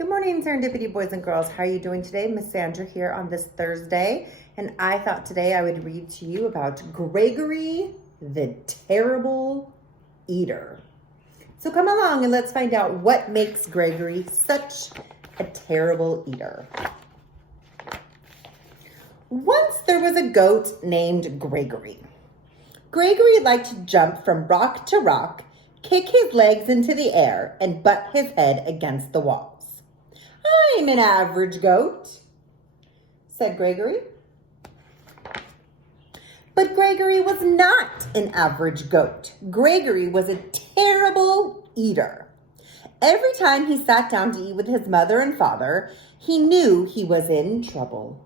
Good morning, Serendipity boys and girls. How are you doing today? Miss Sandra here on this Thursday. And I thought today I would read to you about Gregory, the terrible eater. So come along and let's find out what makes Gregory such a terrible eater. Once there was a goat named Gregory. Gregory liked to jump from rock to rock, kick his legs into the air, and butt his head against the walls. "I'm an average goat," said Gregory. But Gregory was not an average goat. Gregory was a terrible eater. Every time he sat down to eat with his mother and father, he knew he was in trouble.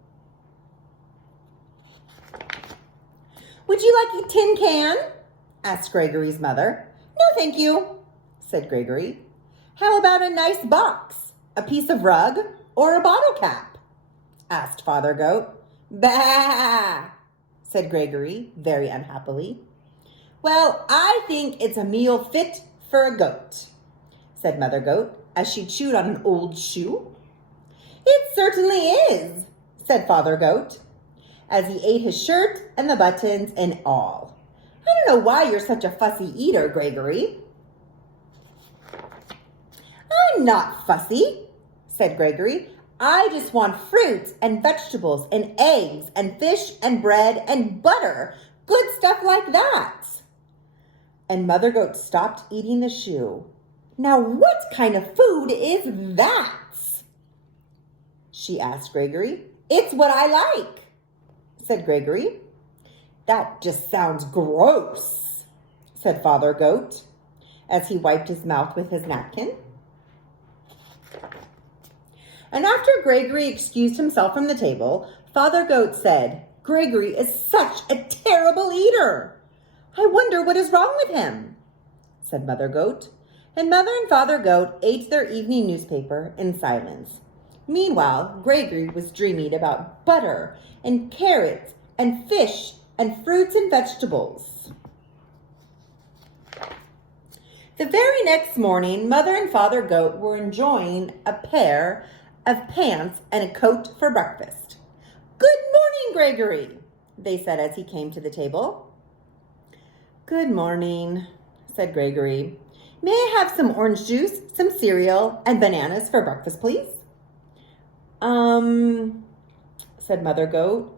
"Would you like a tin can?" asked Gregory's mother. "No, thank you," said Gregory. "How about a nice box, a piece of rug, or a bottle cap?" asked Father Goat. "Bah!" said Gregory, very unhappily. "Well, I think it's a meal fit for a goat," said Mother Goat, as she chewed on an old shoe. "It certainly is," said Father Goat, as he ate his shirt and the buttons and all. "I don't know why you're such a fussy eater, Gregory." "I'm not fussy," said Gregory. "I just want fruits and vegetables and eggs and fish and bread and butter. Good stuff like that." And Mother Goat stopped eating the shoe. "Now what kind of food is that?" she asked Gregory. "It's what I like," said Gregory. "That just sounds gross," said Father Goat, as he wiped his mouth with his napkin. And after Gregory excused himself from the table, Father Goat said, "Gregory is such a terrible eater. I wonder what is wrong with him," said Mother Goat. And Mother and Father Goat ate their evening newspaper in silence. Meanwhile, Gregory was dreaming about butter and carrots and fish and fruits and vegetables. The very next morning, Mother and Father Goat were enjoying a pair of pants and a coat for breakfast. "Good morning, Gregory," they said as he came to the table. "Good morning," said Gregory. "May I have some orange juice, some cereal, and bananas for breakfast, please?" Said Mother Goat.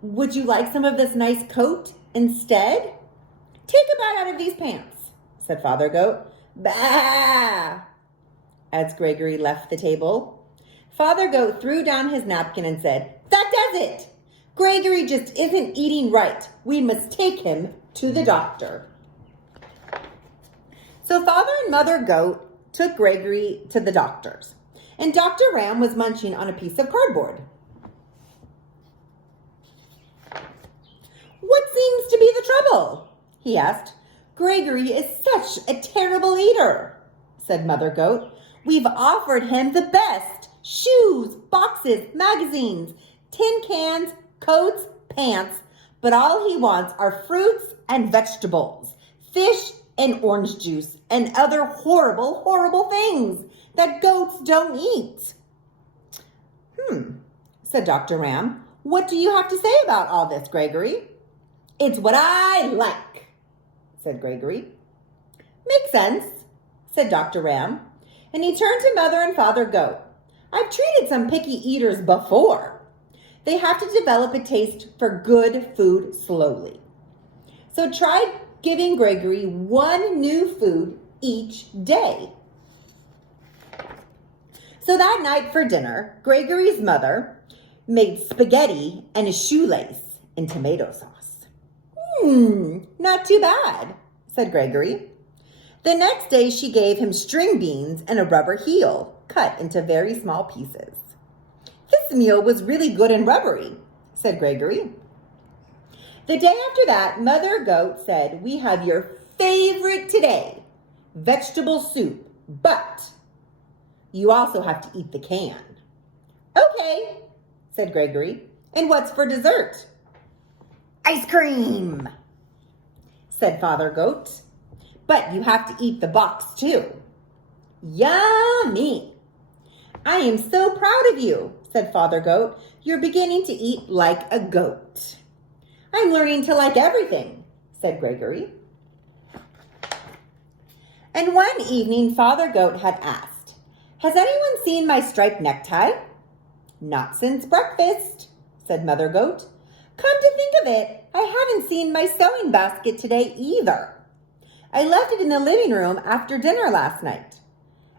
"Would you like some of this nice coat instead?" "Take a bite out of these pants," said Father Goat. "Bah!" as Gregory left the table. Father Goat threw down his napkin and said, "That does it! Gregory just isn't eating right. We must take him to the doctor." So Father and Mother Goat took Gregory to the doctor's, and Dr. Ram was munching on a piece of cardboard. "What seems to be the trouble?" he asked. "Gregory is such a terrible eater," said Mother Goat. "We've offered him the best: shoes, boxes, magazines, tin cans, coats, pants, but all he wants are fruits and vegetables, fish and orange juice, and other horrible, horrible things that goats don't eat." Said Dr. Ram. "What do you have to say about all this, Gregory?" "It's what I like," said Gregory. "Makes sense," said Dr. Ram. And he turned to Mother and Father Goat. "I've treated some picky eaters before. They have to develop a taste for good food slowly. So try giving Gregory one new food each day." So that night for dinner, Gregory's mother made spaghetti and a shoelace in tomato sauce. Not too bad," said Gregory. The next day she gave him string beans and a rubber heel cut into very small pieces. "This meal was really good and rubbery," said Gregory. The day after that, Mother Goat said, "We have your favorite today, vegetable soup, but you also have to eat the can." "Okay," said Gregory. "And what's for dessert?" "Ice cream," said Father Goat. "But you have to eat the box too." "Yummy," I am so proud of you, said Father Goat. You're beginning to eat like a goat. I'm learning to like everything, said Gregory. And one evening, Father Goat had asked, has anyone seen my striped necktie? Not since breakfast, said Mother Goat. Come to think of it, I haven't seen my sewing basket today either. I left it in the living room after dinner last night.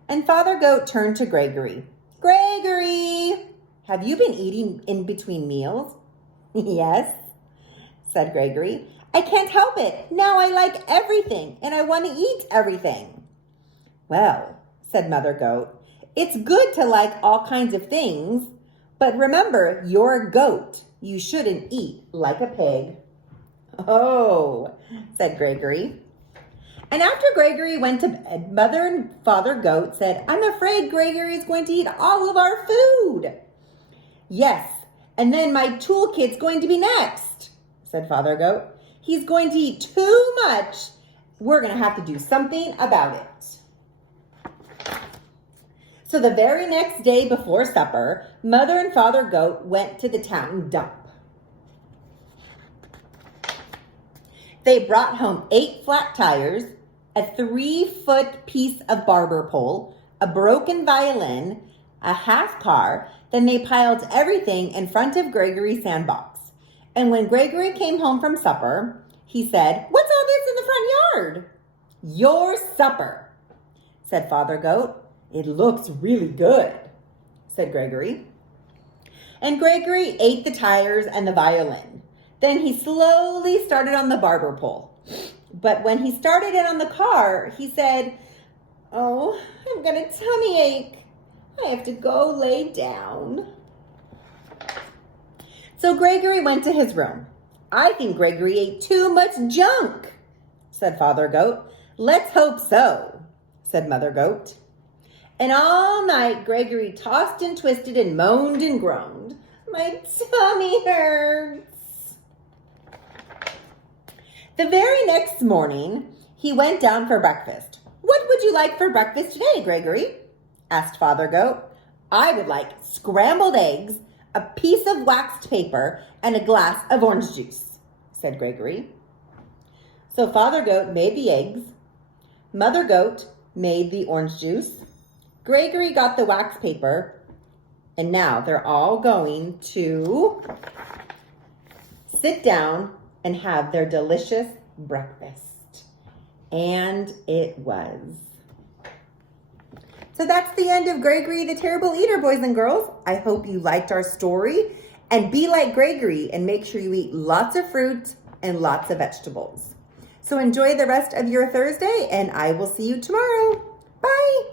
And Father Goat turned to Gregory. Gregory, have you been eating in between meals? Yes, said Gregory. I can't help it. Now I like everything and I want to eat everything. Well, said Mother Goat, it's good to like all kinds of things, but remember, you're a goat. You shouldn't eat like a pig. Oh, said Gregory. And after Gregory went to bed, Mother and Father Goat said, I'm afraid Gregory is going to eat all of our food. Yes, and then my toolkit's going to be next, said Father Goat. He's going to eat too much. We're going to have to do something about it. So the very next day before supper, Mother and Father Goat went to the town dump. They brought home 8 flat tires, a 3-foot piece of barber pole, a broken violin, a half car. Then they piled everything in front of Gregory's sandbox. And when Gregory came home from supper, he said, what's all this in the front yard? Your supper, said Father Goat. It looks really good, said Gregory. And Gregory ate the tires and the violin. Then he slowly started on the barber pole. But when he started it on the car, he said, oh, I've got a tummy ache. I have to go lay down. So Gregory went to his room. I think Gregory ate too much junk, said Father Goat. Let's hope so, said Mother Goat. And all night Gregory tossed and twisted and moaned and groaned. My tummy hurts. The very next morning, he went down for breakfast. What would you like for breakfast today, Gregory? Asked Father Goat. I would like scrambled eggs, a piece of waxed paper, and a glass of orange juice, said Gregory. So Father Goat made the eggs. Mother Goat made the orange juice. Gregory got the wax paper. And now they're all going to sit down and have their delicious breakfast. And it was. So that's the end of Gregory the Terrible Eater, boys and girls. I hope you liked our story. And be like Gregory and make sure you eat lots of fruit and lots of vegetables. So enjoy the rest of your Thursday, and I will see you tomorrow. Bye.